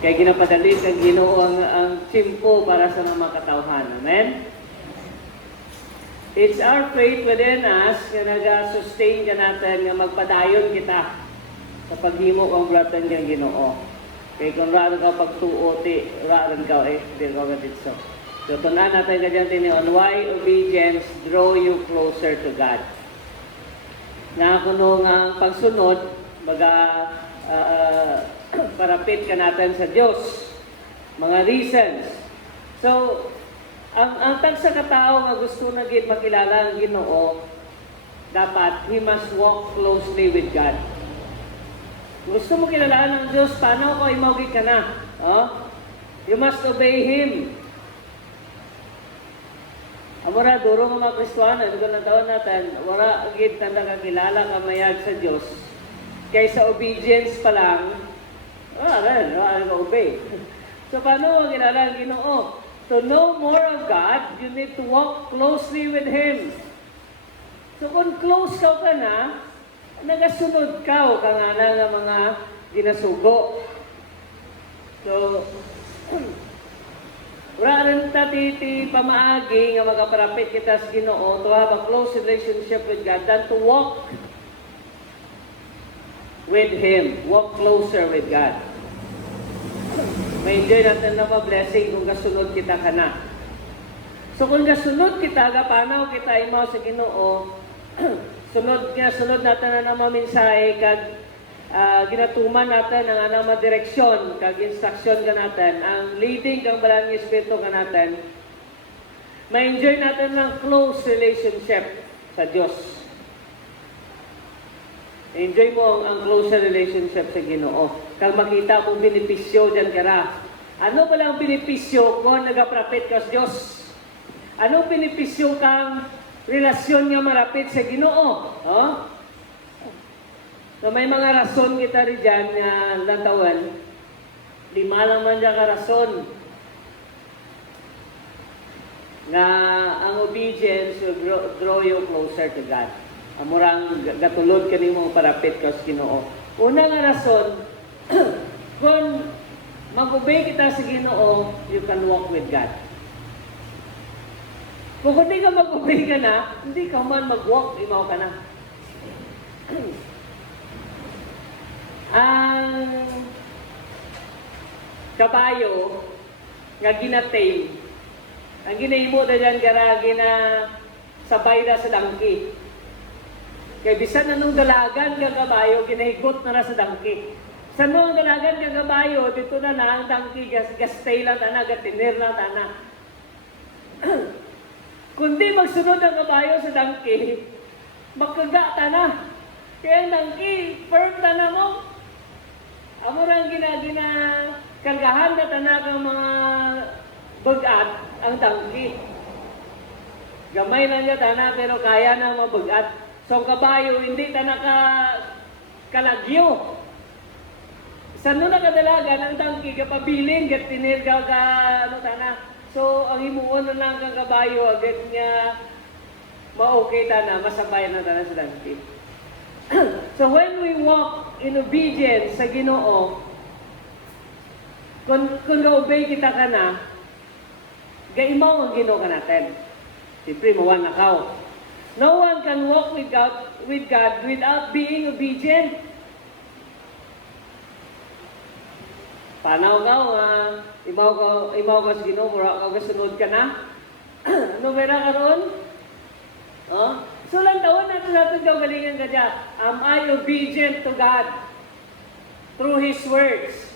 Kaya ginapadali kang Ginoo ang tsimpo para sa mga katawhan. Amen? It's our faith within us nga nag-sustain ka natin nga magpadayon kita sa paghimo kang bulatan kang Ginoo. Kaya kung raan ka pagtuo, raan ka di ka dito. So, tunan natin ka dyan tinion, why obedience draw you closer to God. Nga kuno nga pagsunod, parapit ka natin sa Diyos. Mga reasons. So, ang tag sa katao nga gusto na makilala ang Ginoo, dapat he must walk closely with God. Gusto mo kilala ng Diyos, paano ko imawagin ka na? You must obey Him. Amora, duro mga Kristuano, ito na taon natin, wala agad na nakakilala kamayag sa Diyos. Kaysa obedience pa lang, wala ka obey. So, paano mo kilala ang Ginoo? To know more of God, you need to walk closely with Him. So, kung close ka na, nagasunod ka o kangana ng mga ginasugo. So, wala rin tati pamaagi nga magaparapit kita sa Ginoo to have a close relationship with God than to walk with Him. Walk closer with God. May enjoy natin na ma-blessing kung kasunod kita ka na. So kung kasunod kita, panaw kita imaw sa Ginoo, sunod natin na naman mensahe kag ginatuman natin ang anang direksyon kag instruction ka natin, ang leading kang Banal nga Espiritu ka natin, ma-enjoy natin ng close relationship sa Diyos. Enjoy mo ang close relationship sa Ginoo. Kag makita kung benepisyo dyan ka na. Ano ba lang benepisyo kung nagaprapit ka sa Diyos? Anong benepisyo kang relasyon nga marapit sa Ginoo? So may mga rason kita rin dyan nga lantawan. 5 lang man dyan ka rason na ang obedience will draw you closer to God. Amurang gatulod ka mo parapit ka sa Ginoo. Una nga rason, kung mag-obey kita sa Ginoo, you can walk with God. Kung hindi ka mag-obey ka na, hindi ka man mag-walk, imaw ka na. Ang kabayo nga ginatame, ang ginahimo na dyan sabay na sa dangki. Kaya bisan na nung dalagan ka kabayo, ginahigot na sa dangki. Sa nung dalagan ka kabayo, dito na ang dangki, gastay lang tana, gatinir lang tana. Kundi magsunod ang kabayo sa dangki, magkaga tana. Kaya ang dangki, firm tana mo. Amurang kargahan na tanak ang mga bagat ang dangki. Gamay lang niya tanak pero kaya na mabagat. So ang kabayo hindi tanak kalagyo. Sa nuna kadalagan ang dangki kapabiling gatinir tanak. So ang himuon na lang kang kabayo agad niya ma-okay tanak, masabay na tanak sa dangki. So when we walk in obedience sa Ginoo, kung ga-obey kita ka na, gaimaw ang Ginoo ka natin. Siyempre, mawan na kao. No one can walk with God without being obedient. Panaw ka, imaw ka sa Ginoo, mura ka kasunod ka na. Ano ba na karoon? So lang tawon natin galingan ka dyan. Am I obedient to God through His words?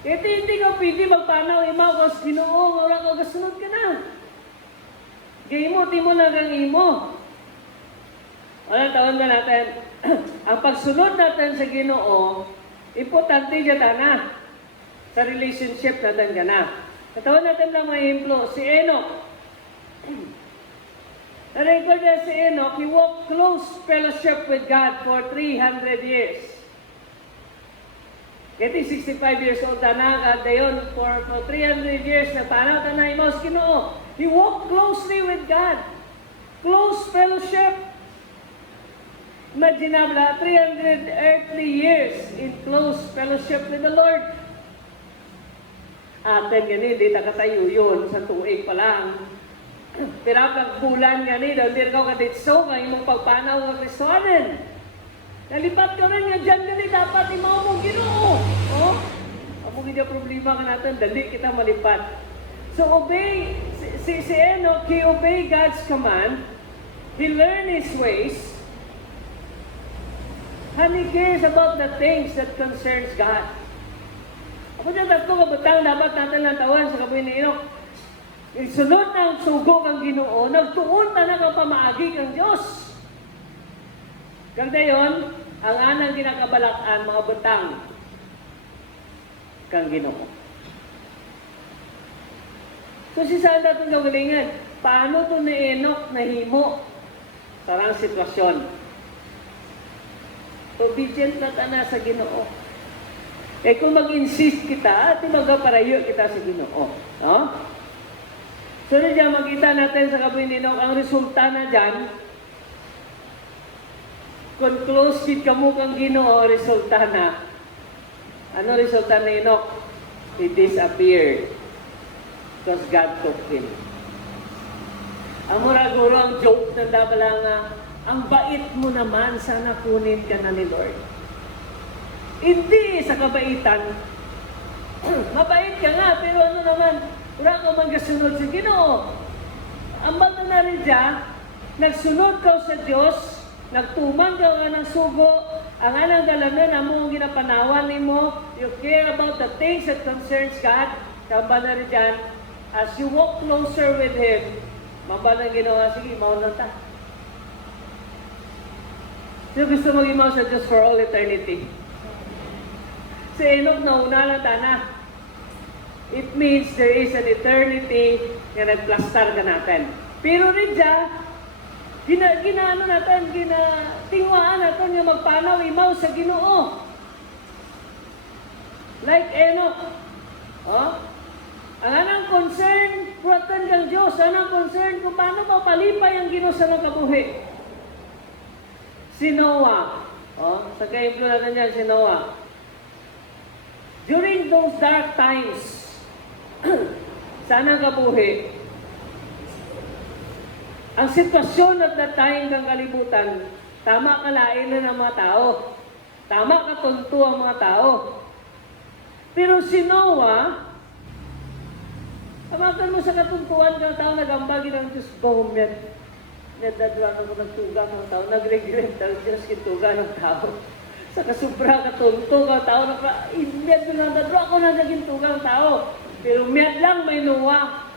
Ito hindi ka pwede magpanaw, imaw ka sa Ginoo, wala ka kasunod ka na. Gaymo, di mo lang ang imo. Tawon ka natin, ang pagsunod natin sa Ginoo, importante dyan na sa relationship natin ka na. Tawon natin lang mga implo, si Enoch. Na-record na si Enoch, he walked close fellowship with God for 300 years. Kaya 65 years old na dayon for 300 years na panaw na imaw sa Ginoo. He walked closely with God. Close fellowship. Imagine na 300 earthly years in close fellowship with the Lord. Aten gani, di takatayo yun sa tuig pa lang. Pero kag bulan gani, daw di ka kaditso, kang imong pagpanaw ng Kristohanen. Nalipat ka rin nga dyan gani, dapat imaw mong Ginoo. Oh? Amo gid problema ka natin, dali kita malipat. So obey, si Enoch, he obey God's command, he learned his ways, and he cares about the things that concerns God. Ako dyan tatlo kabatang dapat natin lang tawan sa kabuhin ni Enoch. Isunod ng sugo kang Ginoo, nagtuon na nakapamaagi kang Diyos. Kagda yon, ang anang ginakabalakan, mga batang kang Ginoo. So si Sandra itong gagalingan, paano ito ni Enoch nahimo? Sarang sitwasyon. Obedient na tana sa Ginoo. Eh kung mag-insist kita, at magaparayo kita sa Ginoo. No? So na dyan, makita natin sa kabuhin ni Enoch, ang resulta na dyan, kung close kid ka mo kang Ginoo, resulta na. Ano resulta na Enoch? He disappeared. Because God took him. Ang mura guro, ang joke na dabala nga, ang bait mo naman, sana kunin ka na ni Lord. Hindi sa kabaitan. Mabait ka nga, pero ano naman, wala ka magasunod sa Ginoo. Ang bato na rin dyan, nagsunod ka sa Diyos, nagtuman ka ng sugo, ang anang dalanan na mo ginapanawan ni mo, you care about the things that concerns God, kaba na rin dyan, as you walk closer with Him, maba na ginawa, sige, mauna ta. Sino gusto mag-imaw sa Diyos for all eternity? Si Enoch nauna lang tana. It means there is an eternity na nagplastar ka natin. Pero rin dyan, ginaano natin, tingwaan natin yung magpanaw, imaw sa Ginoo. Like Enoch. Oh? Ang anang concern, puratan kang Diyos, anang concern kung paano mapalipay ang Ginoo sa mga kabuhi. Si Noah. Oh? Sa kaiblo natin yan, si Noah. During those dark times, sana kabuhi, ang sitwasyon at that time ng kalibutan, tama kalain na ng mga tao. Tama katunto ang mga tao. Pero si Noah, tamakan mo sa katuntuan ng tao, nagambagi ng Diyos, bahumyan. Nadadwa na mo nagtuga ng tao, nagregret ng Diyos kintuga ng tao. Sa kasubra katunto ng tao, imiyad ko na nadadwa ako na naging tuga ng tao. Pero miyad lang may Noah.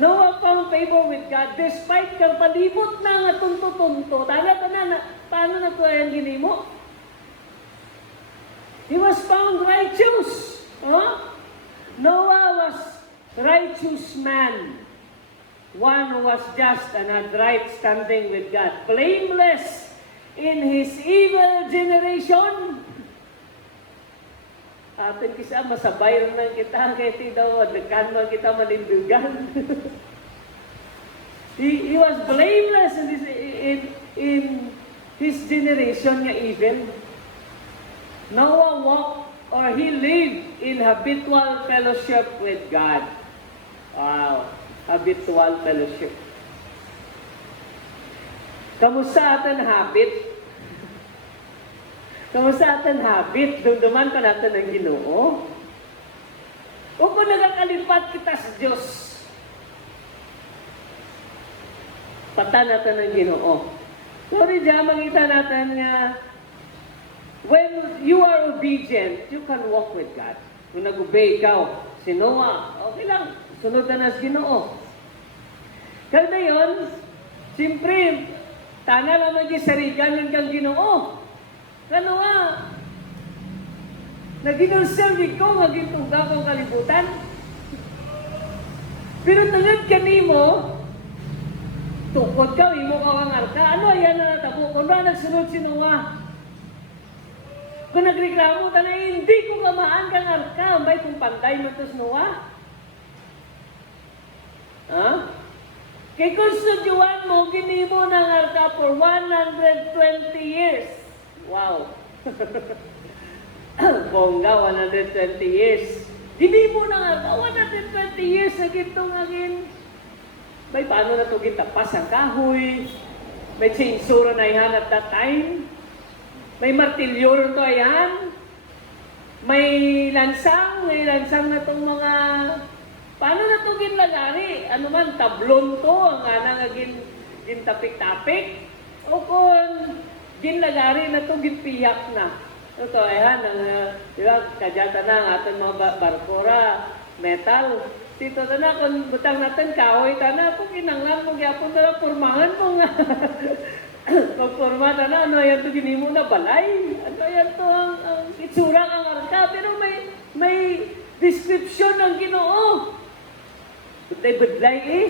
Noah found favor with God despite kang palibot na nga tunto-tunto. Paano na ito ang ginimo? He was found righteous. Huh? Noah was righteous man. One who was just and had right standing with God. Blameless in his evil generation. Atin kisa masabay rin ng kita, kaya ti daw, nagkan man kita manindugan. he was blameless in his generation nga even. Noah walked, or he lived in habitual fellowship with God. Wow, habitual fellowship. Kamusta atin habit? Kamusta atin habit? Dumduman pa natin ang Ginoo. O kung nagakalipat kita sa Diyos, pata natin ang Ginoo. Sorry dyan, makita natin nga, when you are obedient, you can walk with God. Kung nag-obey ikaw, si Noah, okay lang, sunod na sa Ginoo. Kaya na yun, siyempre, tana lang mag-isarigan yung kang Ginoo. Ano nga? Nag-inulserve ko, mag-ituga kong kalibutan. Pero tangad ka mo, tukod ka, imo ka kang arka. Ano yan na natabo? Kung ba nagsunod si Noah? Kung nagreklamo, tanay, hindi ko kamaan kang arka. Bay, kung panday mo ito si Noah? Ha? Kaya kung sudyuan mo, ginimo ng arka for 120 years. Wow. Bongga, 120 years. Hindi mo na nga, 120 years na gitong agin. May paano na ito gitapas ang kahoy. May chainsaw na yan at that time. May martilyo to yan. May lansang na itong mga... Paano na ito ginlagari? Ano man, tablon to, ang nga gintapik-tapik. O kung ginlagari na ito, ginpiyak na. Ito, ayan, di ba, kadyata na ang ating mga barkora, metal. Dito na kung butang natin, kahoy na, kung inanglan mo, gyapon na pormahan mo nga. Pag-forma na, ano yan ito ginimo na balay? Ano yan ito ang itsura ang arka? Pero may description ng Ginoo. Butay badlay eh.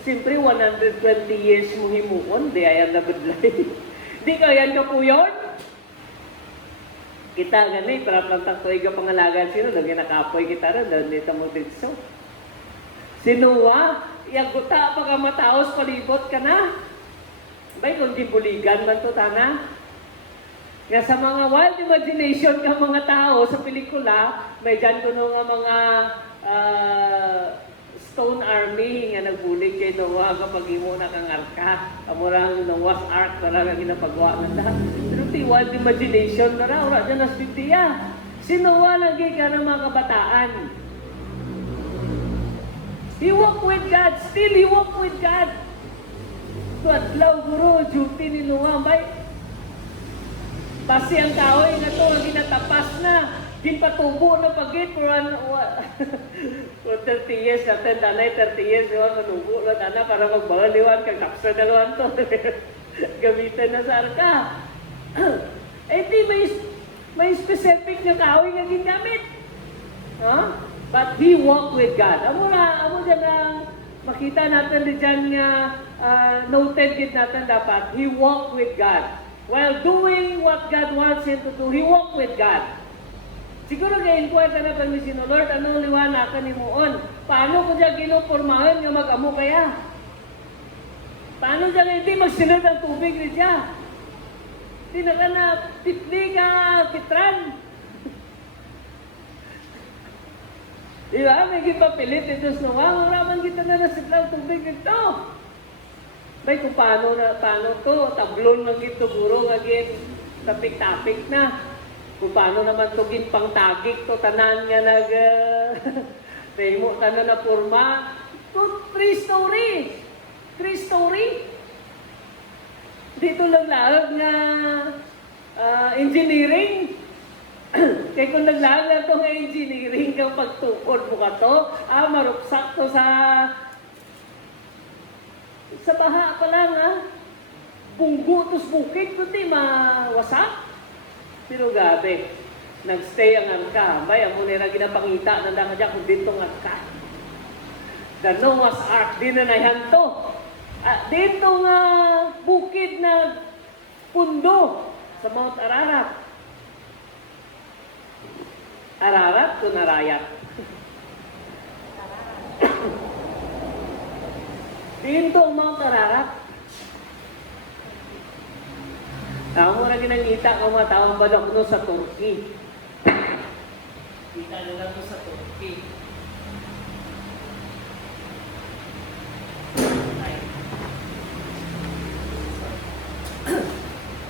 Siyempre, 120 years mo himuon, di ayan na badlay. Di ka yan ka po yun? Kita gani, para plantang tuig ka pangalagan sino, lagi nakapoy kita rin, dahil dito mo dito. Sinuwa, iaguta pa ka mataos, palibot ka na. Bay, kung gibuligan man to, tana. Nga sa mga wild imagination ka mga tao sa pelikula, may dyan ko nga mga Stone Army nga nagbulig kay Noah kapag imo na kang arka. Amurang Noah's Ark na lang ang ginapagawa na lahat. Pero ti wild imagination na raw, wala dyan nas Biblia. Si Noah lagi ka ng mga kabataan. He walked with God, still he walked with God. Tuadlaw guro, duty ni Noah, bay. Basi ang kahoy nga to, nga ginatapas na. Ginpatubo na pagit for 30 years natin, tanay 30 years yun, manubo na tana para magbawaliwan kang kapsa dalawan to. Gamitan na sa arka. Eh di may specific na kahoy nga ginamit. Huh? But he walked with God. Amo dyan na makita natin dyan nga noted din natin dapat, he walked with God. While doing what God wants him to do, he walked with God. Siguro ga-inquire ka na pag ni Sino, Lord, anong liwanakan ni Moon? Paano ko dyan ginupormahan yung mag-amo kaya? Paano dyan hindi magsinod ang tubig ni dyan? Hindi na ka na pitli ka, kitran. Diba? May gipapilit ito sa Noah. Maraman kita na nasiglang tubig nito. Bay, kung paano to, tablon lang ito, guro nga tapik-tapik na. Kung paano naman ito pangtagik to, tanan nga mo tanan na porma. Three story. Dito lang lahag nga engineering. Kaya kung naglalag na ito nga engineering kang pagtukod mo ka to, marupsak to sa baha pa lang, Punggo tos bukid, kundi mawasak. Pero gabi, nagstay ang arka. Bay, ang muna na ginapangita na lang dyan kung dito ang arka. The Noah's Ark, di na nayanto. Dito nga bukid na pundo sa Mount Ararat. Ararat o Narayat? Dito ang Mount Ararat. Ako na ginangita ang mga taong balak no sa Turkey. Kita nila to sa Turkey.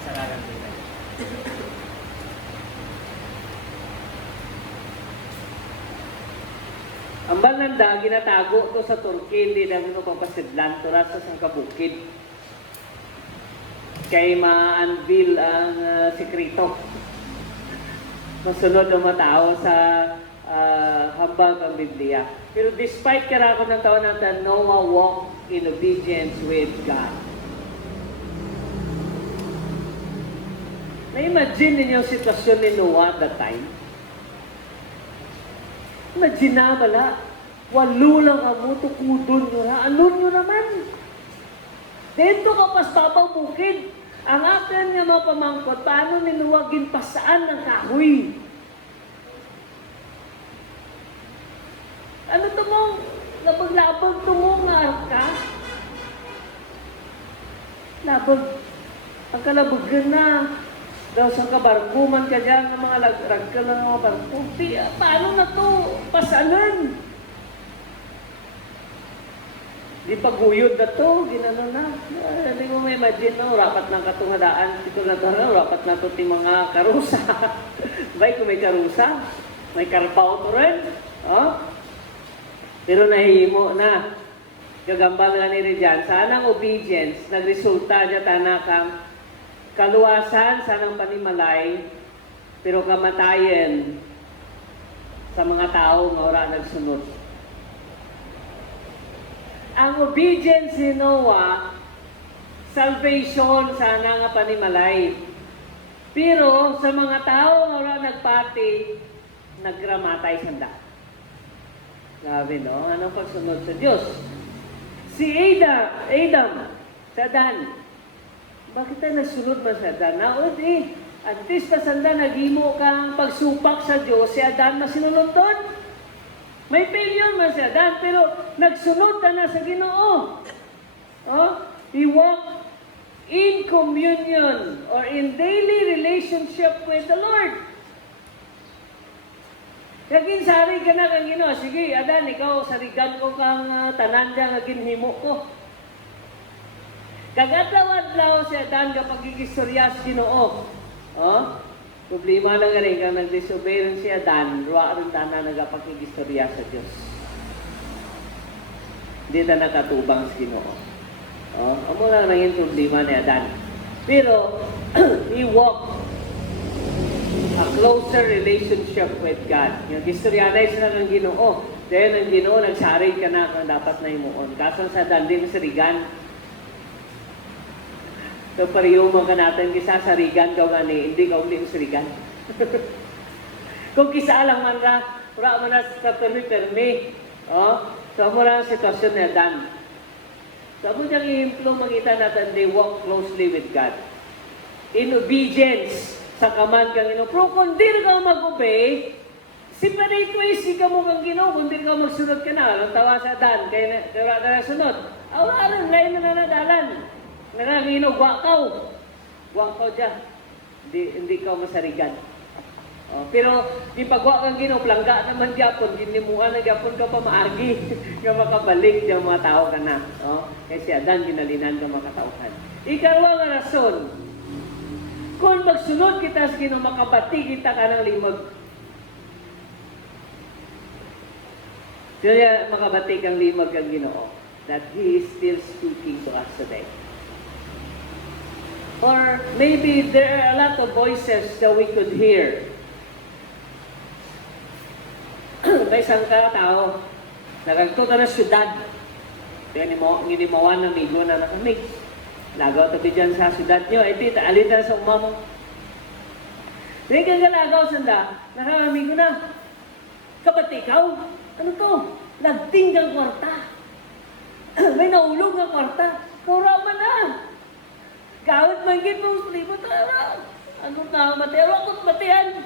Saragan nila. Ang balanda, ginatago to sa Turkey, hindi namin ito papasidlan to rasa sa kabukid. Kay ma-unveil ang sekreto. Masunod ang mga tao sa hambang ang Biblia. Pero despite karako ng taon natin, Noah walked in obedience with God. Na-imagine ninyo yung sitwasyon ni Noah at that time? Imagine na bala, walo lang ang muto, kudon nyo na, anon nyo naman. Dito ka pas babang bukid. Ang akin nga mga pamangkot, paano ninuwagin pasaan ng kahoy? Ano ito mo? Labag-labag ito mo nga arka? Labag. Ang kalabagan na. daw sa kabarko man ka dyan, ng mga lagrag ka ng mga barko. Paano na to? Pasanan? Di paguyod na to, ginano na. Hindi mo may imagine, no? Rapat ng katungadaan. Ito na to, no? Rapat na to ti mga karusa. Bay, kung may karusa, may karpaw to rin. Oh? Pero nahihimo na. Gagambal nga nila dyan. Sanang obedience, nagresulta dyan tanakang kaluwasan, sanang panimalay, pero kamatayan sa mga tao nga ora nagsunod. Ang obedience ni Noah, salvation sana nga panimalay. Pero sa mga tao nga ora nagpati, nagramatay sanda. Grabe, no? Anong pagsunod sa Diyos? Si Adam, sa Dan. Bakit tayo nagsunod man sa Dan? Naod at least kasanda naghimo kang pagsupak sa Diyos, si Adan masinunod doon. May failure man si Adan, pero nagsunod ka na sa Ginoo. Oh? He walked in communion or in daily relationship with the Lord. Kagin sari ka na kang Ginoo. Sige, Adan, ikaw sarigan ko kang tanan dyan, kagin himo ko. Kagatawad-law si Adan kapag gigistorya sa Ginoo. Oh? Problema lang nga rin kang nag-disobey rin si Adan, ruwa rin na nagapag-gigistorya sa Diyos. Hindi na nakatubang sa Ginoo. Oh? Amo lang naging problema ni Adan. Pero, he walked a closer relationship with God. Yung gistoryanay sila ng Ginoo. Dahil ang Ginoo, nagsari ka na kung dapat na imuon. Kaso sa Dan, di masarigan. So, pariyuma ka natin, kisa sarigan ka nga ni, hindi ka uli masarigan. Kung kisa lang man ra, wala man na sa permi-permi. Oh? So, mo lang ang sitwasyon ni Dan. So, mo diyang i-implo, makita natin, they walk closely with God. In obedience, sa kaman kang Ginoo. Pero kung di ka mag-obey, separate ways ka mo kang Ginoo, kung di ka magsunod ka na. Alam tawa sa Dan, kaya na sunod. Awalan, lain na nadalan. Nanganginog, wakaw. Wakaw dyan. Hindi ka masarigan. Oh, pero, di pagwa kang Ginoo, plangga naman gyapon, ginimuan na gyapon ka pa maagi. Nga makabalik yung mga tao ka na. Oh, kasi Adan, ginalinan ka makatauhan. Ikarwa nga rason, kung magsunod kita sa Ginoo, makabati kita ka ng limog. Kaya makabati kang limog kang Ginoo, that He is still speaking to us today. Or maybe there are a lot of voices that we could hear. May isang tao, nagagto ka na syudad. Kaya ginimawan ng amigo na nakamig. Lagaw tabi dyan sa syudad nyo. Tita, alita sa umamo. Hindi kang galagaw sanda. Nakamigo na. Kapat ikaw? Ano to? Nagting kang kwarta. May naulog ng kwarta. Kauraman na. Gawit manggit mo, libot na. Anong namatero akong batian?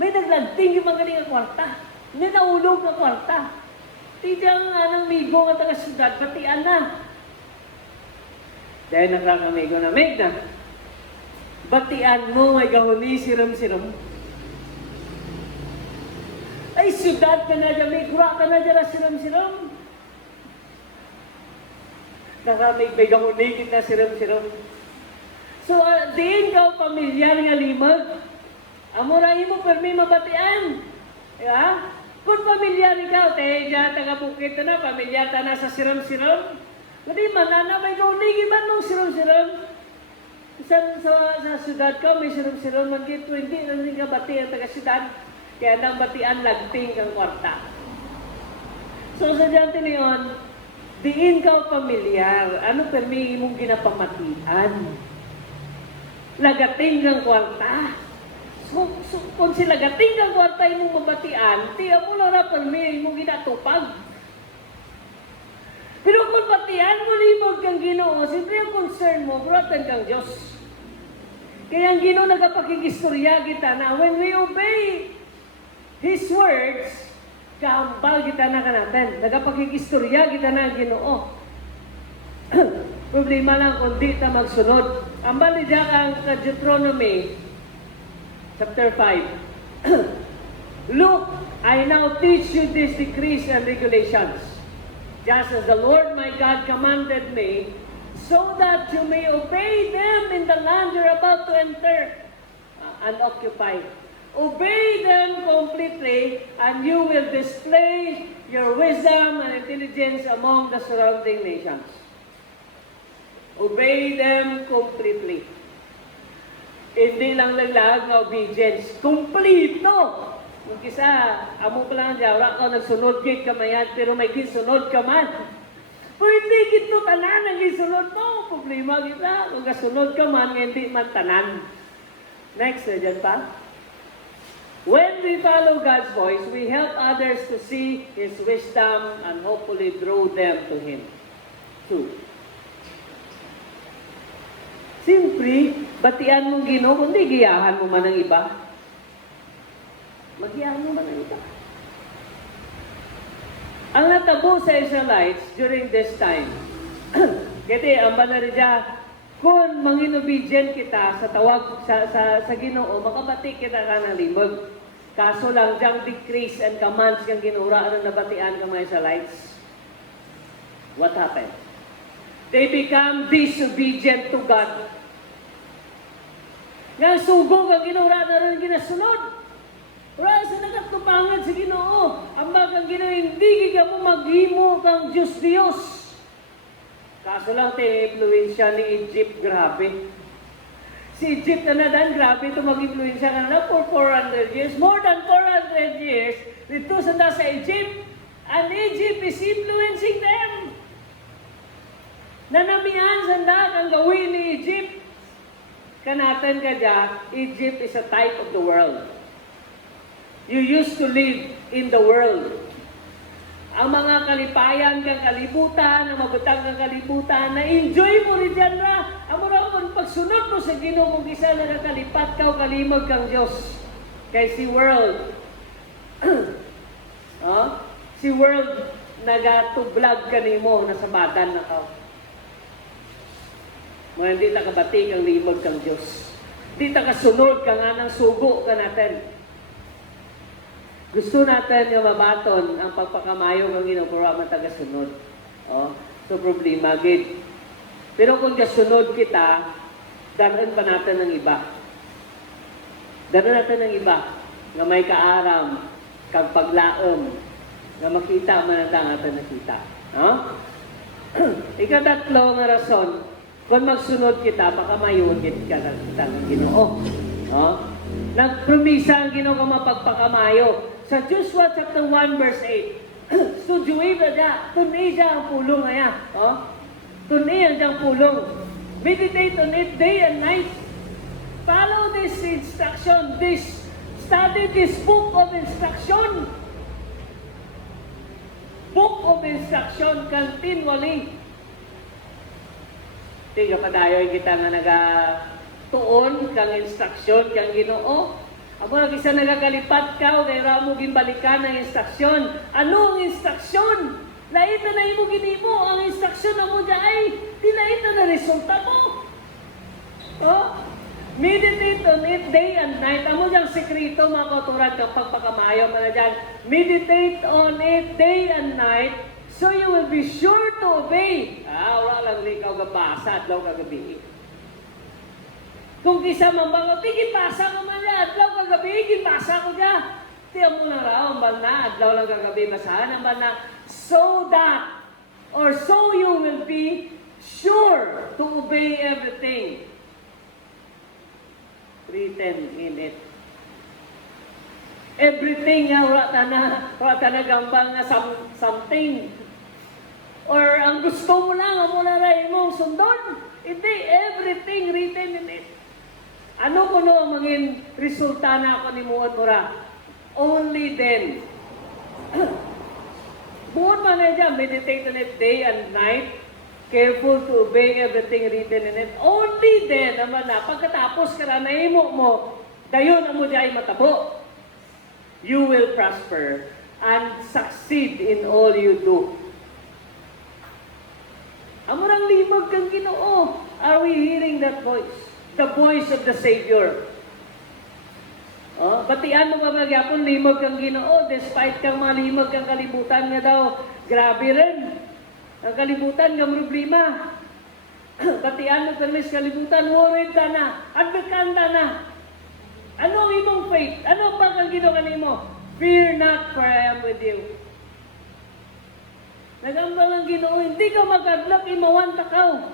May naglagting yung mga nga kwarta. May naulog ng kwarta. Tidang anong migo nga taga syudad, batian na. Dahil nakakamigo na, meg na. Batian mo, may gahuni, siram-siram. Ay, syudad ka na dyan, may kura ka na dyan, siram-siram. Nakamig, may gahuni, kita siram-siram. So, diin ka pamilyar nga limag. Amuray mo, permi mabatian. Diba? Kung pamilyar ikaw, dyan, taga-bukit na, pamilyar ta na sa siram-siram. Hindi man, may kaunigi man mong siram-siram. Sa syudad ka, may siram-siram man kito, hindi na ka bati ang taga-syudad. Kaya nang batian, lagting kang kwarta. So, sa dyan tiniyon, diin ka pamilyar. Ano permi mong ginapamatian? Lagating ng kwarta. So kung sila gating ng kwarta imong mabatian, tiya mo lang na permi imong ginatupag. Pero kung batian mo limog kang Ginoo, siyempre ang concern mo, bratan kang Diyos. Kaya ang Ginoo nagapakigistorya kita na when we obey His words, kahambal kita na ka natin. Nagapakigistorya kita na ang Ginoo. Problema lang kung di ta magsunod. Ang bali diya kang Deuteronomy chapter 5. Look, I now teach you these decrees and regulations, just as the Lord my God commanded me, so that you may obey them in the land you're about to enter and occupy. Obey them completely, and you will display your wisdom and intelligence among the surrounding nations. Obey them completely. Hindi lang laglag na obedience. Kompleto! Yung kisa, amo pa lang dyan, wala ka nagsunod kit kamayan, pero may gisunod ka man. Pwede gito tanan ang gisunod mo. Problema kita. Kung kasunod ka man, hindi man tanan. Next, dyan pa. When we follow God's voice, we help others to see His wisdom and hopefully draw them to Him. 2. Siyempre, batian mong Ginoo, kundi giyahan mo man ang iba. Magiyahan mo man ang iba. Ang natabo sa Israelites during this time, kasi ang banarja, kung manginobedient kita sa tawag sa Ginoo, makabati kita ka ng limog. Kaso lang, diyang decrees and commands kang ginura, ano nabatian ka mga Israelites? What happened? They become disobedient to God. Nga sugo kang ginura na rin ginasunod. Wala sa nakatupangan sa Ginoo. Ang kang Ginoo, hindi ka mo maghimo kang Diyos. Kaso lang, influensya ni Egypt, grabe. Si Egypt na nadan, grabe ito mag-influensya ka na for 400 years. More than 400 years, dito sa Egypt. And Egypt is influencing them. Nanamihan sanda ang gawin ni Egypt. Kanatan ka dyan, Egypt is a type of the world. You used to live in the world. Ang mga kalipayan kang kalibutan, ang mabutang kang kalibutan, na-enjoy mo rin dyan na. Ang murang pagsunod mo sa Ginoo kung isa na nakalipat ka o kalimog kang Diyos. Kay si world, si world nagatublag ka ni mo, nasabatan na ka. Mga hindi na kabati kang limog kang Diyos. Hindi na kasunod ka nga ng sugo ka natin. Gusto natin yung mabaton ang pagpakamayo ng ginapura matagasunod. So problema, gid. Pero kung kasunod kita, danan pa natin ng iba. Danan natin ng iba na may kaaram, kag paglaom, na makita manatang natin nakita. Ikatatlo nga rason, kung magsunod kita, pakamayon kita ng Ginoo. Nagpromisa ang Ginoo kung mapagpakamayo. Sa Joshua chapter 1 verse 8, so Juweba dya, tunay dya ang pulong ngayon. Tunay ang diyang pulong. Meditate on it day and night. Follow this instruction, study this book of instruction. Book of instruction continually. Tiga padayoy kita nga nagatuon kang instruction kang Ginoo. Amo na isa nagakalipat ka o kaya mo gimbalikan ng instruksyon. Ano ang instruksyon? Laita na imo ginimo ang instruksyon na mo dyan ay tinaita na resulta mo. Meditate on it day and night. Amo dyan sekreto mga kauturan kang pagpakamayo mo na dyan. Meditate on it day and night so you will be sure to obey. Wala lang di ka gabasa at law kagabi. Kung kisa mambango, pasa ko man yan. Adlaw kagabi, gipasa ko dyan. Tiyan mo na raw, ang na, adlaw lang kagabi, masahan ang na, so that, or so you will be sure to obey everything written in it. Everything nga, wala na gambang nga something. Or ang gusto mo lang, amo na rin mong sundon. Hindi, everything written in it. Ano ko no ang mangin resulta na ako ni Muod Mura? Only then. Buon man na dyan, meditate on it day and night, careful to obey everything written in it. Only then, naman na, pagkatapos ka na imo mo, dayon ang mo dyan matabo. You will prosper and succeed in all you do. Amurang limog kang Ginoo. Are we hearing that voice? The voice of the Savior. Batian mo ba magyapon, limog kang Ginoo, despite kang mga limog kang kalibutan nga daw, grabe rin. Ang kalibutan nga problema. Batian mo permis kalibutan, worried ka na, advokanda na. Ano ang imong faith? Ano ba kang Ginoo kanimo? Fear not, for I am with you. Nagambal ang Ginoo, hindi ka mag-adlak, imawan takaw.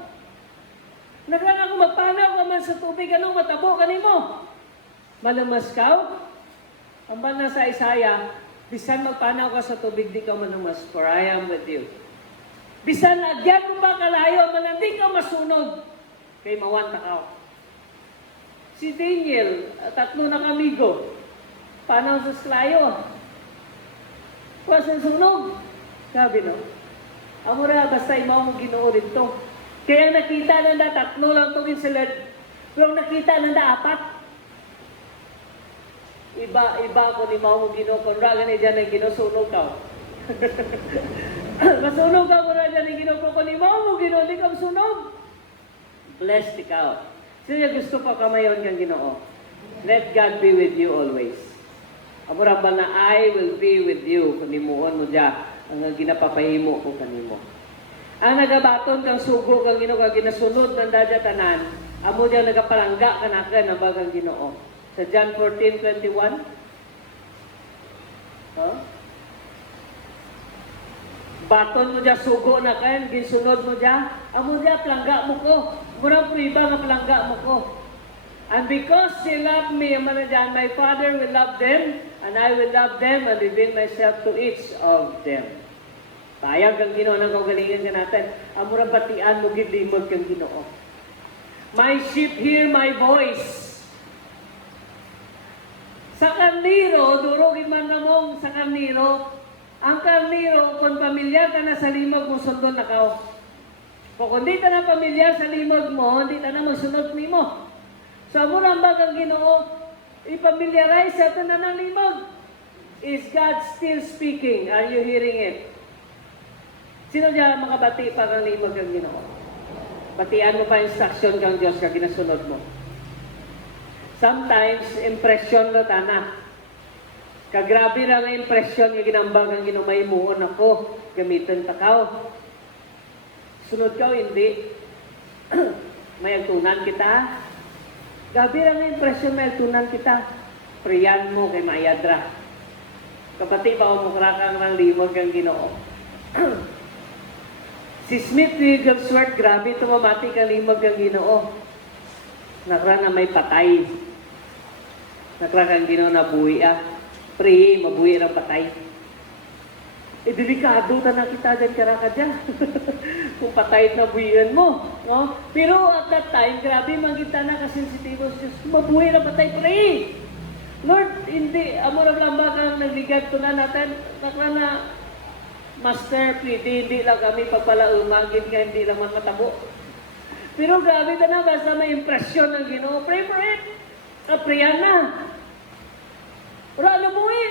Naglang ako mapanaw ka man sa tubig, anong matabo kanimo? Malamas ka? Ang bala sa Isaiah, bisan magpanaw ka sa tubig, di ka malamas, for I am with you. Bisan agyan mo ba kalayo, man di ka masunog, kay mawan takaw. Si Daniel, 3 na kamigo, panaw sa slayo. Kuwas ang sunog. Sabi no, amura basta imaw mo Ginoo rito. Kaya nakita na 3 lang itong insulad, pero nakita na 4. Iba ko ni Mao Ginoo kung raga ni dyan ang ginusunog ka. Masunog ka kung raga ni Ginoo kung ni Mao Ginoo, di ka masunog. Blessed ikaw. Sino gusto pa kamayon kang Ginoo? Let God be with you always. Amura ba na I will be with you kung nimuon mo dyan ang ginapapahimo ko kanimo. Ang nagabaton kang sugo kang Ginoo kang ginasunod ng dadya tanan, amo dyan nagapalangga kanakan ang bagang Ginoo. Sa John 14:21. Huh? Baton mo dyan, sugo na kayan, ginsunod mo dyan, amo dyan, palangga mo ko. Murang priba nga palangga mo ko. And because they love me, amana dyan, my Father will love them, and I will love them, and reveal myself to each of them. Tayag kang Ginoo ng kagalingan ka natin. Amurang batian mo, gidlimod kang Ginoo. My sheep hear my voice. Sa karniro, durugin man namong sa karniro, ang karniro, kung pamilyar ka na sa limog mo, sundon na ka. Kung hindi ka na pamilyar sa limog mo, hindi ka na magsunod mo. So, murang bagang Ginoo, ipamilyarize sa ito na ng limog. Is God still speaking? Are you hearing it? Sino dyan makabati pa kang limog kang Ginoo? Batian mo pa instruction kang Diyos kang ginasunod mo. Sometimes, impression na tana. Kagrabe na nga impression nga ginambag ang ginumay mo ako, gamitin takaw. Sunod ka o hindi, may agtunan kita. Gabi lang nga impression, may agtunan kita. Priyan mo kay Maayadra. Kapati pa o mukrakang ng limog ang Ginoo. Si Smith Wigglesworth, grabe tumamati kang limog ang Ginoo. Nakra na may patay. Nakrakang Ginoo na buhi Pre, mabuhi ng patay. Delikado na kita dyan karaka dyan. Kung patay na buhian mo. No? Pero at that time, grabe magkita na kasensitibo sa Diyos. Mabuhi ng patay, pre. Lord, hindi. Amo na lamba kang nagligad to na natin. Nakra na, Master, please, hindi lang kami pagpalaumagin ka, hindi lang matabo. Pero grabe na basta may impresyon ng Ginoo. Pray for it. Kapriyan na. Wala na buhi.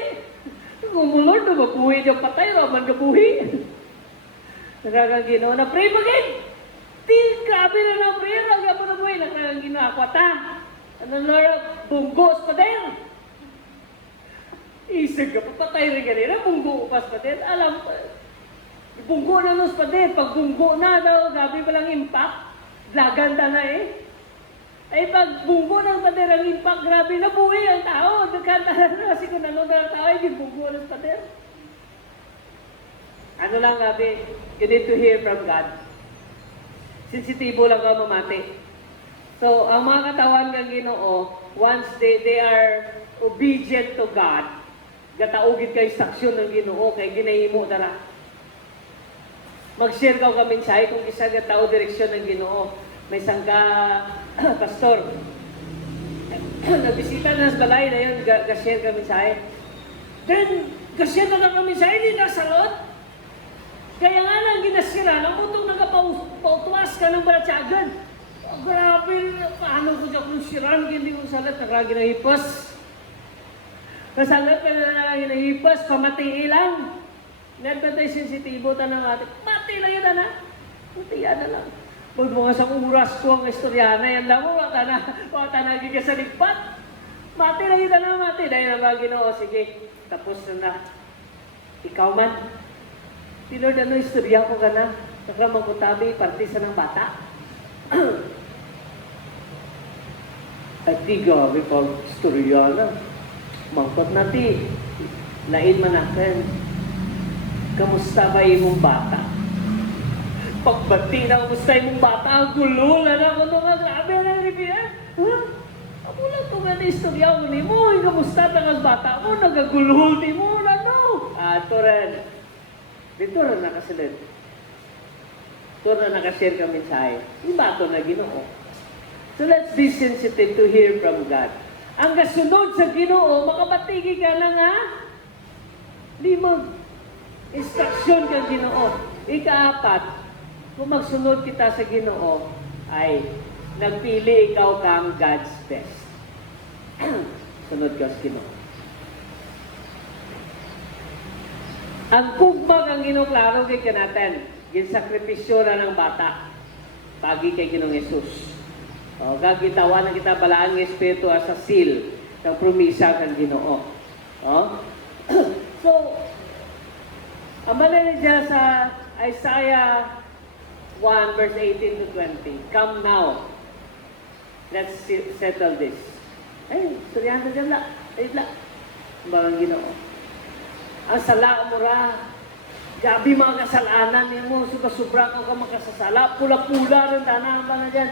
Kung Lord na mabuhi diyang patay, raman na buhi. Nagkagang Ginoo na pray magin. Grabe na na prayer. Raga mo na buhi. Nagkagang Ginoo, akwata. Ano Lord, bunggos pa din. Isig ka pa, patay rin ganina. Bunggo pas pa din. Alam, bunggo na nos pa din. Pag bunggo na daw, gabi pa lang impact. Laganda na eh. Ay pag bunggo ng pader ang impact, grabe na buhay ang tao. Nagkanta na kasi kung nanonood ang tao, ay bunggo ng pader. Ano lang gabi, you need to hear from God. Sensitibo lang ka mamati. So, ang mga katawan ng Ginoo, once they are obedient to God, gataugid kayo saksyon ng Ginoo, kay ginahimo na. Mag-share ka kami sa kung isa gatao direksyon ng Ginoo. May sangka pastor. Nagbisita na sa balay na yun, ga-share kami sa akin. Then, ga-share na kami sa akin, hindi nasalot. Kaya nga nang ginasira, nang utong nagpautuwas ka ng baratsagan. Oh, grabe, paano ko siya kung siran, hindi ko salat, nakragi na hipas. Kasalat ka na hinahipas, pamati lang. Nagpatay sensitibo ta ng atin. Mati lang yun na. Mati yan na lang. Pag mga sa oras ko ang istoryana, yan lang mo, wata na gigasaligpat. Mati lang kita na, mati. Dahil na ba, Ginoo, sige, tapos na. Ikaw man. Si Lord, ano istorya ko ka na? Nakramang kutabi, partisa ng bata. At di gabi pag istorya na. Mangkot na ti. Lain man natin. Kamusta ba imong bata? Pagbati na kamusta imong bata, ang gulo na na ko nga. Grabe na rin ha? Amulang ko nga na istorya ko ni mo. Kamusta na kang bata mo? Nagagulhol di mo. Ano? Ito rin. Dito rin nakasilid. Ito rin nakashare ka mensahe. Yung bato na Ginoo. So let's be sensitive to hear from God. Ang kasunod sa Ginoo, makabatigi ka lang ha? Limog. Instruction kang Ginoo. Ika-apat, kung magsunod kita sa Ginoo, ay nagpili ikaw kang God's best. Sunod ka sa Ginoo. Ang kugmag ang Ginoo, kay natin, ginsakripisyo na ng bata, pagi kay Ginoong Jesus. O, gagitawan na kita balaan ng Espiritu sa seal ng promisa ng Ginoo. O? So, ang manali dyan sa Isaiah 1 verse 18 to 20. Come now. Let's settle this. Ay, suryahan na dyan lang. Ay, lang. Ang Ginoo. Ang sala mo ra. Gabi mga kasalanan mo. Sobra ka makasasala. Pula-pula rin tanang pa na dyan.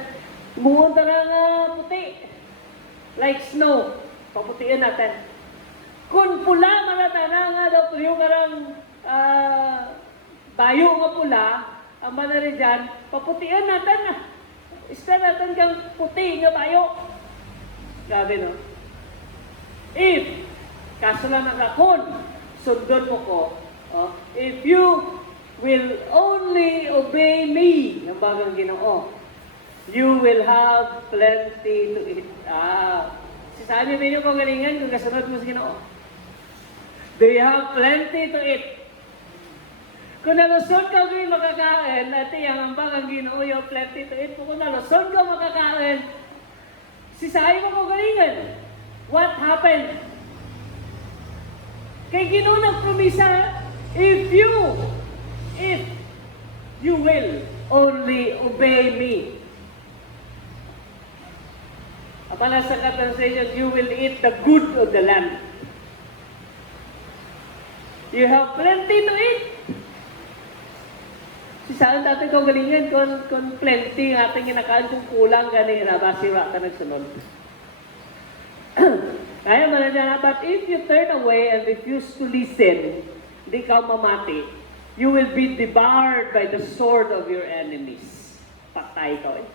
Mumunta na nga puti. Like snow. Paputiin natin. Kung pula manata na nga daw yung karang bayo nga pula, ang manari dyan, paputian natin na. Istan natin kang puti nga bayo. Grabe no? If, kaso lang nakakon, sundon mo ko, if you will only obey me, ng bagang Ginoo, you will have plenty to eat. Sabi ninyo kung galingan kung kasunod mo sa Ginoo. Do you have plenty to eat? Kung nalusod ka kung makakain, at yung bagang Ginoo, you have plenty to eat. Kung nalusod ka makakain, sisahay mo kung galingan. What happened? Kay Ginoo nagpromisa, if you will only obey me. Apala sa translation, you will eat the good of the land. You have plenty to eat. Si saan dati kong galingan, kung plenty ng ating kinakain, kung kulang galing na, basira ka nagsunod. Kaya man na, but if you turn away and refuse to listen, di ka mamati, you will be devoured by the sword of your enemies. Patay ka eh.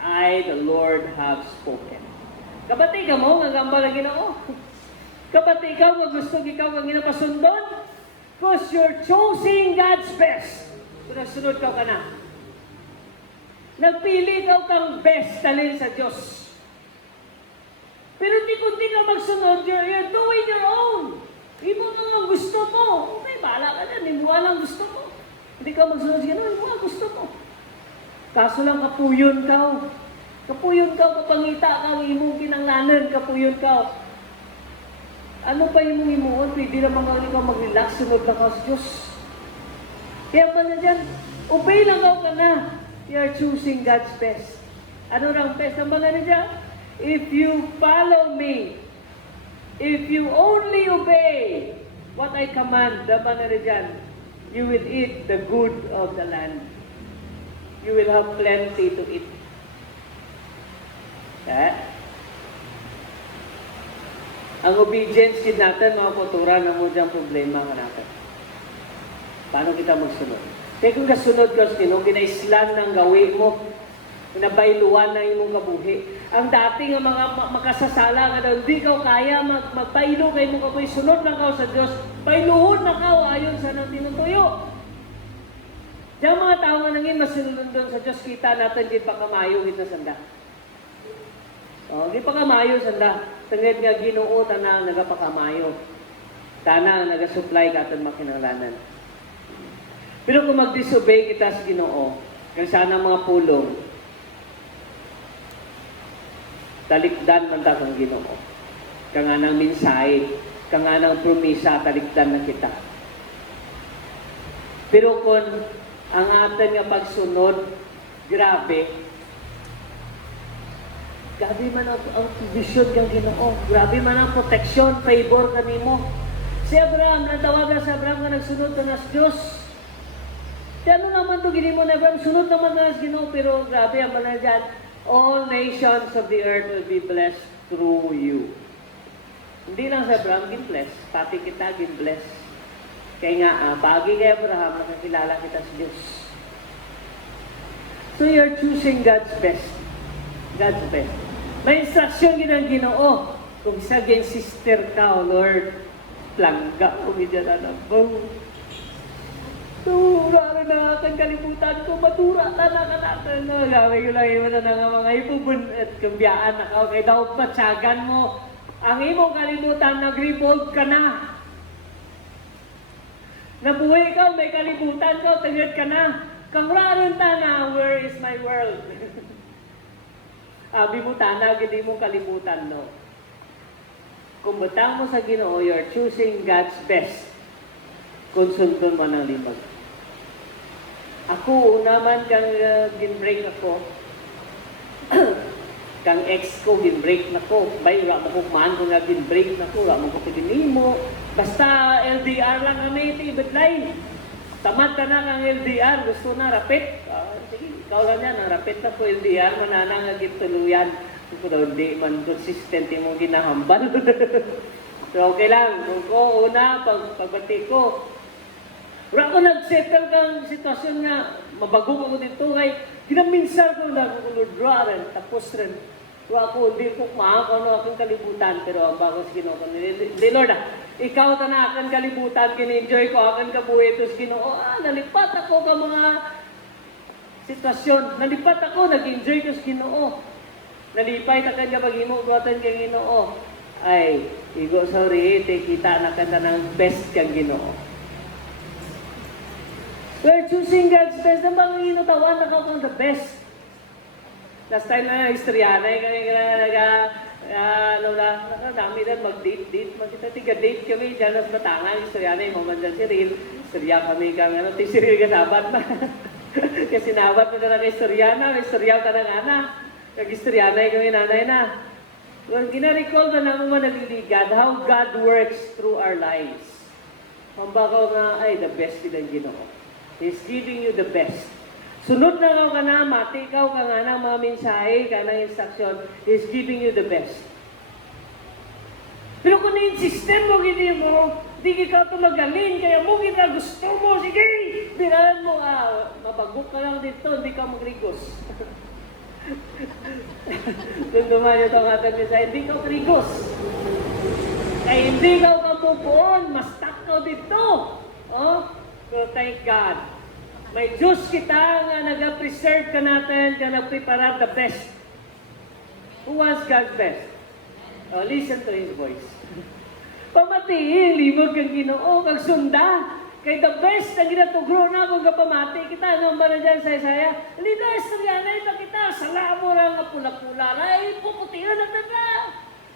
I, the Lord, have spoken. Kabati ka mo, nga gamba na Ginoo. Kabati ka, nga gusto ikaw nga ginapasundon. Because you're choosing God's best. Kung nagsunod ka na. Nagpili ikaw kang best talin sa Diyos. Pero di kundi ka magsunod, you're doing your own. Hindi mo nga gusto mo. Okay, bahala ka na. Hindi mo lang gusto mo. Hindi ka magsunod, hindi mo nga gusto mo. Kaso lang kapuyon ka. Kapuyon ka, kapangita ka, imong kinanglanan, kapuyon ka. Ano pa imong imuon? Pwede naman ka mag-relax, sunod lang ka sa Diyos. Kaya pa na dyan, obey lang ka na. You are choosing God's best. Ano lang best? Ang mga na dyan? If you follow me, if you only obey what I command, the mga na dyan, you will eat the good of the land. You will have plenty to eat. Ang obedience din natin, mga kultura, na mo dyan problema ka natin. Paano kita magsunod? Kaya kung kasunod ka sa Ginoo, ginaislan ng gawin mo, nabailuan na imong kabuhi. Ang dati nga mga makasasala nga daw, hindi ka kaya magpailo kayo mo kapoy, sunod na ka sa Diyos, pailuhod na ka ayon sa nang tinutuyo. Diyan mga tao nga nangin masunod doon sa Diyos, kita natin di pa kamayo kita sanda. Di pa kamayo sanda. Tungod nga Ginoo tanang nagapakamayo. Tanang nagasupply ka aton makinahanglanan. Pero kung mag-disobey kita sa Ginoo, kung sana mga pulong, talikdan man ta kang Ginoo. Kang anang mensahe, kang anang promisa, talikdan na kita. Pero kung ang atin nga pagsunod, grabe man ang vision kang Ginoo. Grabe man ang protection, favor kanimo. Si Abraham, natawagan sa Abraham nga nagsunod ka nas Diyos. Kaya ano naman ito ginimo na Abraham, sunod naman na nas Ginoo, pero grabe ang mga dyan. All nations of the earth will be blessed through you. Hindi lang sa Abraham, gin-bless. Pati kita, gin-bless. Kaya nga, pagi kay Abraham, nakakilala kita sa Diyos. So you're choosing God's best. God's best. May instruction ginang Ginoo. Kung sa gen sister ka, Lord, langga ko gidya na nabaw. Tura na akan kalimutan ko, matura na natin. Gawin ko lang iwan na nga mga ipubun at kambiyaan na ka. Kaya daw patsagan mo. Ang imong kalimutan, nag-revolve ka na. Nabuhay ka, may kalimutan ka, tagad ka na. Kang raron ta na, where is my world? Abi mo tanag, hindi mo kalimutan, no? Kung batang mo sa Ginoo, you're choosing God's best. Kung sundon mo ng limag. Ako, una man kang gin-break ako. Kang ex ko, gin-break na ko. Bay, wala mo kong man kung gin-break na ko. Wala mo kong pinimo. Basta LDR lang kami, ito ibadlay. Tamad ka na kang LDR, gusto na rapit. Sige, ikaw lang yan, rapit na ko LDR, mananang agituluyan. Kung daw hindi man consistent yung ginahambal. So okay lang, kung ko una, pagbati ko, wala ko nag-settle kang sitwasyon nga, mabago ko dito, kay ginaminsar ko na kung rin, tapos rin. Wala ko, hindi ko maako ano akong kalibutan, pero ang bago sa Ginoo ko, hindi Lord ikaw ta na akan kalibutan, kini-enjoy ko, akan kabuhi ito sa Ginoo. Nalipat ako ka mga sitwasyon, nalipat ako, nag-enjoy ko sa Ginoo. Nalipay ta kanya paghimo buhatan kang Ginoo. Ay, igo sorry, kita na kanta ng best kang Ginoo. We're choosing God's best. Ang mga inutawan na kang the best. Last time na historyana, kami nakadami na mag-date. Tiga-date kami dyan sa Batangan. Historyana, yung mga dyan si Ril. Historya kami kang si Ril kasabat na. Kasi nabat na na kay historyana, historya ka na nga na. Kag-historyana kami nanay na. Well, gina-recall na naman nagliligad how God works through our lives. Ang bakaw nga, ay, the best pinang Ginoo. He's giving you the best. Sunod na ka na, mati ikaw ka nga ng mga mensahe, ka ng instruction, He's giving you the best. Pero kung in-system mo, hindi mo, di ka tumagalin, kaya mo kita gusto mo, sige, birahan mo, mabagok ka lang dito, hindi ka magrigos. Kung duman ito ang ating mensahe, hindi ka magrigos. Ay hindi ka kapupuon, mas stuck ka dito. Oh? So thank God. May Diyos kita nga nag-preserve ka natin, ka nag-prepare the best. Who wants God's best? Oh, listen to His voice. Pamatiin, limod kang Ginoo, kag sunda. Kay the best na ginatugro na kung kapamati kita. Anong ba na dyan sa Isaiah? Hindi na, istoryanay pa kita. Sala mo lang nga pula-pula. Ay, puputihan natin na.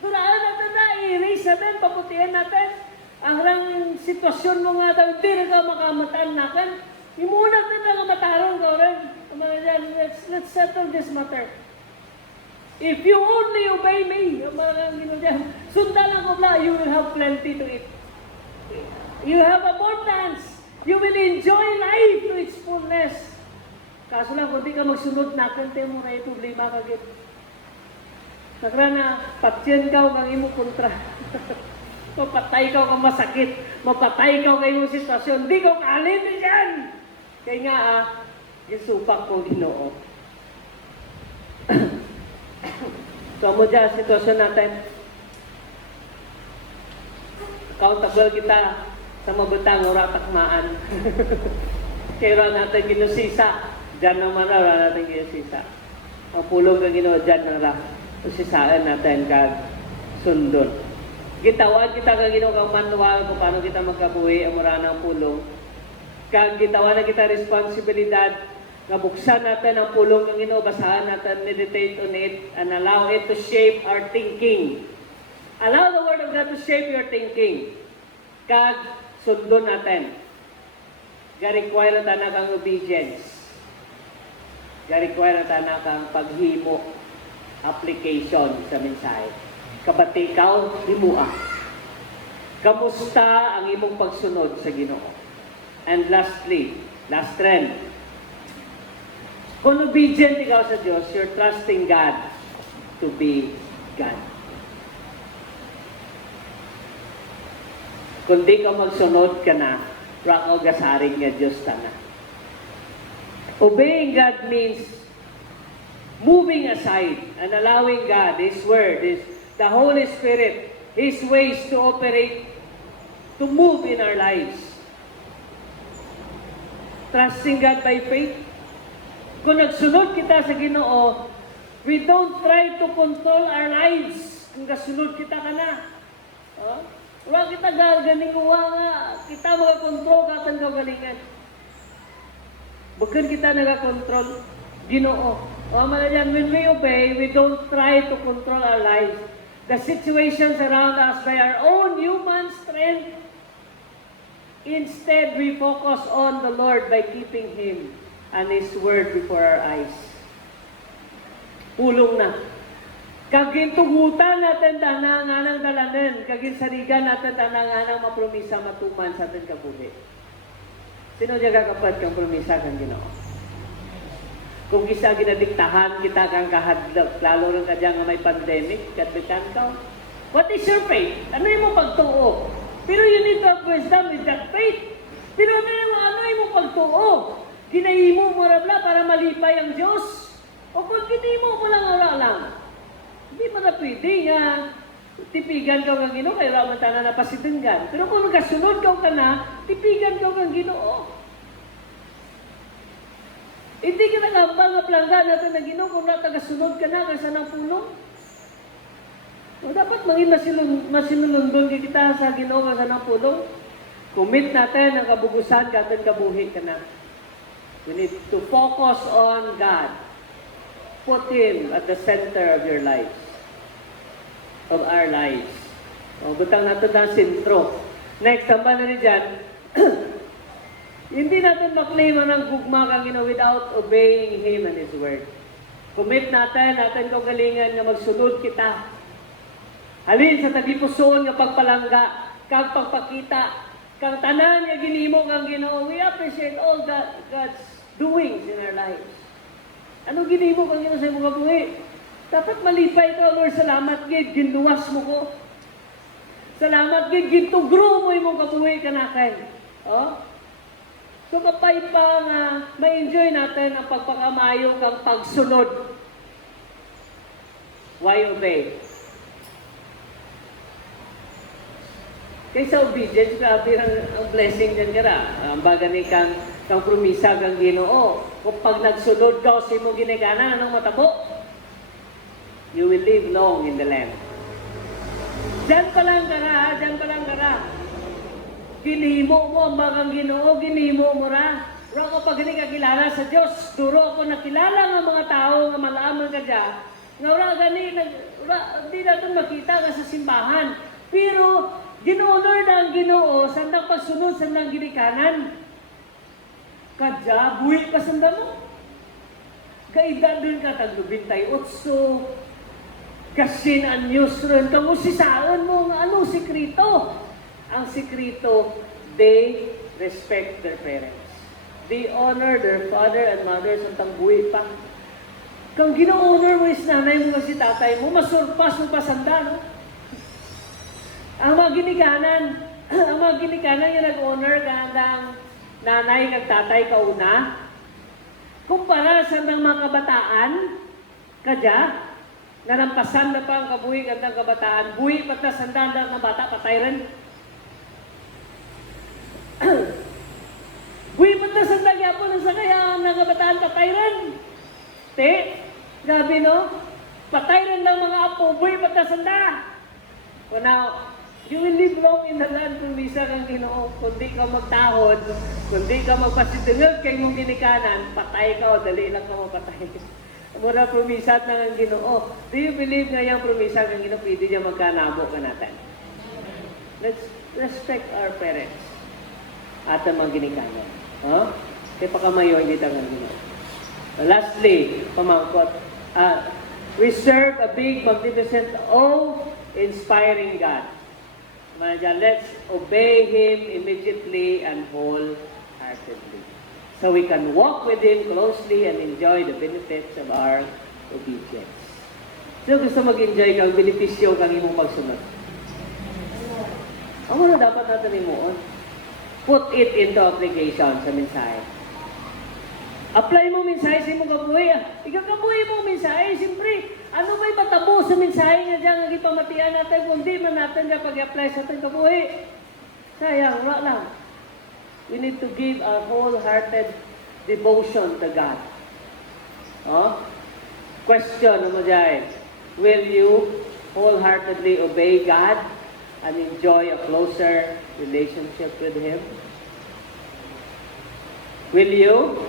Duraan natin na. I-erase natin, paputihan natin. Ang rang sitwasyon mo nga daw, hindi na ka makamatan natin. Imuna natin na matarong ka rin. Let's settle this matter. If you only obey me, sunda lang ko bla, you will have plenty to eat. You have abundance. You will enjoy life to its fullness. Kaso lang, kung di ka magsunod natin, tayo mo na yung problema kagit. Nakra na, patsyan ka o kang imo kontra. Mapatay ka o kang masakit. Mapatay ka o kang imo sitwasyon. Di ka kalin dyan. Kaya nga, isupak ko Ginoo. So, mo dyan, sitwasyon natin. Accountable kita sa mabutang ora takmaan. Kaya natin ginusisa. Diyan naman na natin ginusisa. Mapulong ka Ginoo dyan na ra. Usisaan natin kag sundon. Gitawan kita ka Ginoo kang manual kung paano kita magkabuhi ang mura ng pulong. Kag gitawan na kita responsibilidad nga buksan natin ang pulong ng Ginoo, basahan natin, meditate on it, and allow it to shape our thinking. Allow the Word of God to shape your thinking. Kag sundon natin. Ga-require na kang obedience. Ga-require na kang paghimo, application sa mensahe. Kabatikaw, himua. Kamusta ang imong pagsunod sa Ginoo? And lastly, last trend. Kung obedient ikaw sa Diyos, you're trusting God to be God. Kung di ka magsunod ka na, rakaw gasaring nga Diyos tana. Obeying God means moving aside and allowing God, His Word, the Holy Spirit, His ways to operate, to move in our lives. Trusting God by faith. Kung nagsunod kita sa Ginoo, we don't try to control our lives. Kung kasunod kita ka na. Wala kita galing uwa nga. Kita magakontrol ka at galingan. Bukan kita nagakontrol. Ginoo. When we obey, we don't try to control our lives. The situations around us by our own human strength. Instead, we focus on the Lord by keeping Him and His Word before our eyes. Pulong na. Kagintugutan natin tanang anang dalanen, kaginsarigan natin tanang anang mapromisa matuman sa ating kabuhi. Sino jaga kapat kang promisa kang Ginoo? Kung isa ginadiktahan kita kang kahadlok, lalo rin ka dyan nga may pandemic, kadbitan ka. What is your faith? Ano yung mo pagtuo? Pero you need to have wisdom with that faith. Pero ano yung mo pagtuo? Ginahimo mo rabla para malipay ang Diyos? O kung ginahimo mo lang lang, hindi mo na pwede nga tipigan ka kang Ginoo, kaya raman tayo na pasidenggan. Pero kung kasunod ka na, tipigan ka kang Ginoo. Hindi ka nagambang nga plangga natin na Ginoo kung natagasunod ka na kasi ng pulong. O dapat maging masinulundon kita sa Ginoo kasi ng pulong. Commit natin ang kabugusan ka at kabuhi ka na. We need to focus on God. Put Him at the center of your lives. Of our lives. O, butang natin na sentro. Next, tamba na rin dyan. Hindi natin maklaim ang gugma kang Ginoo without obeying Him and His Word. Commit natin kung galingan na magsunod kita. Halin sa tagipuson nga pagpalangga, kang pagpakita, kang tanan nga ginimo kang Ginoo. We appreciate all God's doings in our lives. Ano ginimo kang Ginoo sa imong kabuhi? Dapat malipay ka, Lord. Salamat gid, ginluwas mo ko. Salamat gid, gintugro mo imong kabuhi kanakan. Oh? So kapay pa nga ma-enjoy natin ang pagpakamayo kang pagsunod. Why obey? Kaysa obedience, grabe ang blessing dyan kara. Ang baga ni kang promisa kang Ginoo. Kung pag nagsunod ka sa imong ginikanan, anong matabo? You will live long in the land. Diyan pa lang kara, diyan pa lang kara. Ginimo mo ang bagang Ginoo, ginimo mo ra. Pero kapag hindi ka kilala sa Diyos, duro ako nakilala ng mga tao nga malaaman ka dyan, nga wala gani, hindi natin makita nga sa simbahan. Pero, gino-honor na ang Ginoo, sandang pagsunod, sandang ginikanan. Kadya, buhi pa sanda mo. Kaida doon ka, taglubintay, otso, kasi na news rin, kamusisaan mo nga anong sikrito. Ang sikrito, they respect their parents. They honor their father and mother sa tangbuhi pa. Kung gino-honor mo is nanay mo si tatay mo, masurpas mo pa sanda, no? Ang mga ginikanan yung nag-honor kang nanay kag tatay kauna. Kumpara sa mga kabataan, kadya, nalampasan na pa ang kabuhi gandang kabataan, buhi pata sandang ng bata, patay rin. Buhi pata sandang yapon ang sakayaan ng kabataan, patay rin. Gabi no? Patay rin ng mga apo, buhi pata sanda. Now, You will live long in the land promisa kang Ginoo. Kung di ka magtahod, kung di ka magpasidungag kay mong ginikanan, patay ka o dali lang ka mapatay. Mura promisa na ng Ginoo. Do you believe nga yung promisa kang Ginoo, pwede niya magkanabo ka natin? Let's respect our parents at ang mga ginikanan. Huh? Kaya pakamayo, hindi tangan Ginoo. Lastly, pamangkot, we serve a big, magnificent, inspiring God. Let's obey Him immediately and wholeheartedly. So we can walk with Him closely and enjoy the benefits of our obedience. So gusto mag-enjoy kang benepisyo kang imong magsunod. Ang muna dapat natin imuon. Put it into application sa mensahe. Apply mo mensahe sa imong kabuhi. Ikaw kabuhi mo mensahe. Siyempre, ano ba'y matabo sa mensahe nga dyan ang ipamatian natin kung di man natin dyan pag-apply sa ating kabuhi? Sayang, wala lang. We need to give our wholehearted devotion to God. Oh? Question mo dyan. Will you wholeheartedly obey God and enjoy a closer relationship with Him? Will you?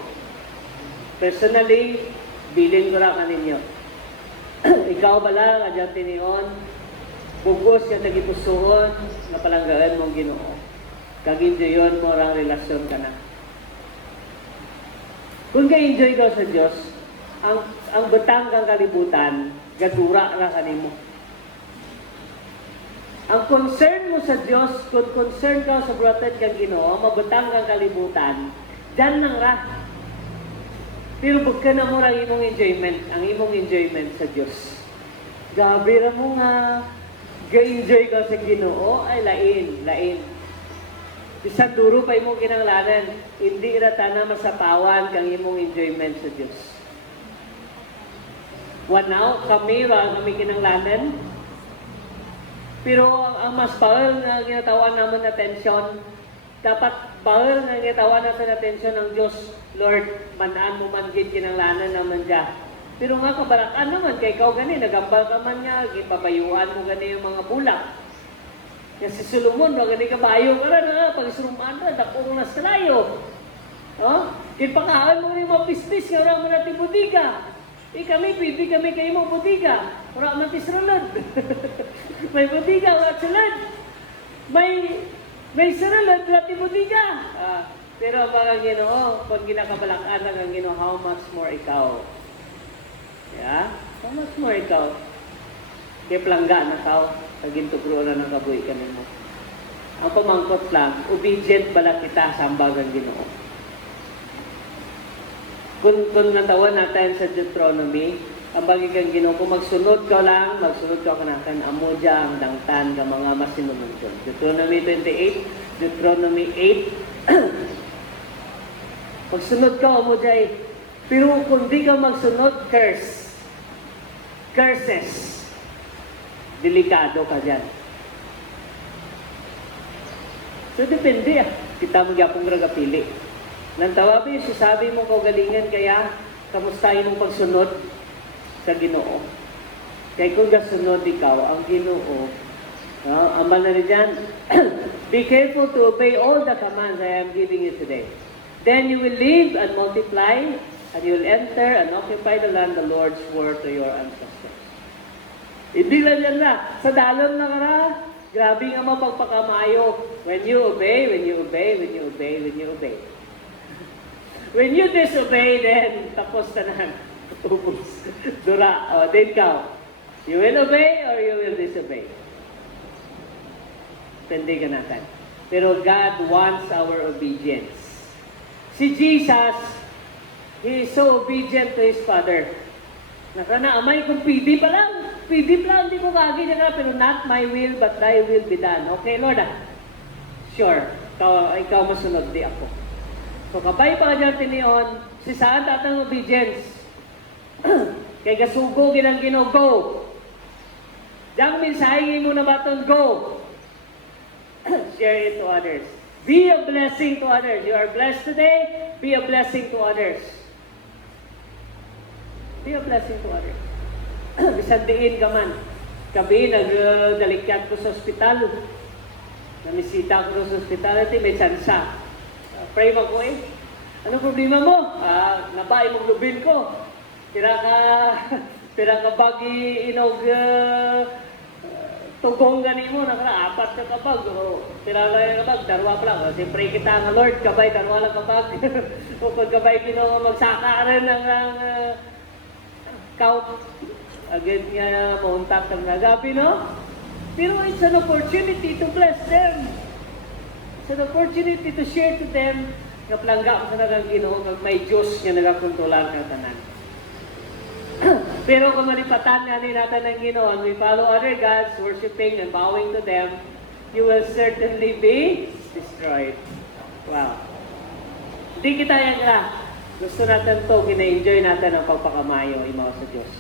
Personally, bilin ko lang kaninyo. Ikaw bala, kadyan tinion, bugos ka tagipusuon, na palanggaan mong Ginoo. Kag-enjoyon mo ang relasyon ka na. Kung ka-enjoy ka sa Diyos, ang betang kang kalibutan, gadura na kanimo. Ang concern mo sa Diyos, kung concern ka sa brother kang Ginoo, mabetang kang kalibutan, dyan nang ra. Pero bagka na mo ang imong enjoyment sa Diyos. Gabi ra mo nga, ga-enjoy ka sa Ginoo, ay lain. Isang duro pa imong kinanglanan, hindi rata na masapawan kang imong enjoyment sa Diyos. Wanaw, kami kinanglanan, pero ang mas pahal na ginatawan naman na tensyon, dapat pahal na ginatawan natin na tensyon ng Diyos, Lord, manaan mo man gid kinanglanan naman dya. Pero nga kabarakan naman, kay ikaw gani, nagambal ka man nga, ipapayuan mo gani yung mga bulak. Kaya si Solomon, gani kabayo ka rin, pag-isurumaan na, dakong na salayo. Oh? Kipakahan mo rin mga pistis, nga orang mo natin budiga. Kami, pwede kami kayo mga budiga. Orang man tisrulod. May budiga, wala sulod. May sarulod, natin budiga. Pero ang Ginoo, pag ginakabalakan lang ang Ginoo, how much more ikaw? Yeah? How much more ikaw? Kaya plangga na tao, pag intugro na ng kabuhi ka mo. Ang pamangkot lang, obedient bala kita sa ambag ang Ginoo. Kung natawan natin sa Deuteronomy, ang bagi kang Ginoo, kung magsunod ka kanakan, amo dya ang dangtan ka mga masinumunson. Deuteronomy 28, Deuteronomy 8, magsunod ka, amo dya. Pero kung di ka magsunod, curses. Delikado ka dyan. So, depende kita magyapong ragapili. Nantawabi, sasabi mo kaugalingan, kaya kamustahin mong pagsunod sa Ginoo. Kaya kung gasunod ikaw, ang Ginoo, amal na rin dyan, be careful to obey all the commands I am giving you today. Then you will live and multiply, and you will enter and occupy the land the Lord swore to your ancestors. Hindi lang yan na. Sa dalon na kara, grabe nga mapagpakamayo. When you obey, when you obey, when you obey, when you obey. When you disobey, then tapos na na. Ubus. Dura. O, then ka. You will obey or you will disobey. Tindi ka natin. Pero God wants our obedience. Si Jesus, He is so obedient to His Father. Nakanaamay kung pidi pa lang. Pidi pa lang, hindi ko kagi na pero not my will, but thy will be done. Okay, Lord? Sure. Ikaw masunod, di ako. So, kabay pa ka dyan tiniyon, si saan tatang obedience? Kay gasugo, ginang Ginoo, go. Diyang mensahe mo na baton, go. Share it to others. Be a blessing to others. You are blessed today, be a blessing to others. Be a blessing to others. Bisan diin ka man. Kabi, nagdalikyat ko sa ospital. namisita ko sa hospitality, may tsansa. Pray mo ko eh. Anong problema mo? Nabae mong lubin ko. Tira ka bagi inog tugong gani mo, apat ka kabag. Tira lang yung kabag, darwa pa lang. Siyempre kita nga Lord, kabay, darwa lang kabag. O kung kabay kino magsaka rin ng count. Again nga, mauntak ang nagabi, no? Pero it's an opportunity to bless them. It's an opportunity to share to them nga plangga sa nagang Ginoo nga may Diyos nga nagakontrolar ng tanan. Pero kung malipatan nga natin ng Ginoo and we follow other gods, worshiping and bowing to them, you will certainly be destroyed. Wow. Hindi kita yan ka. Gusto natin to, gina-enjoy natin ang pagpakamayo, imaw sa Diyos.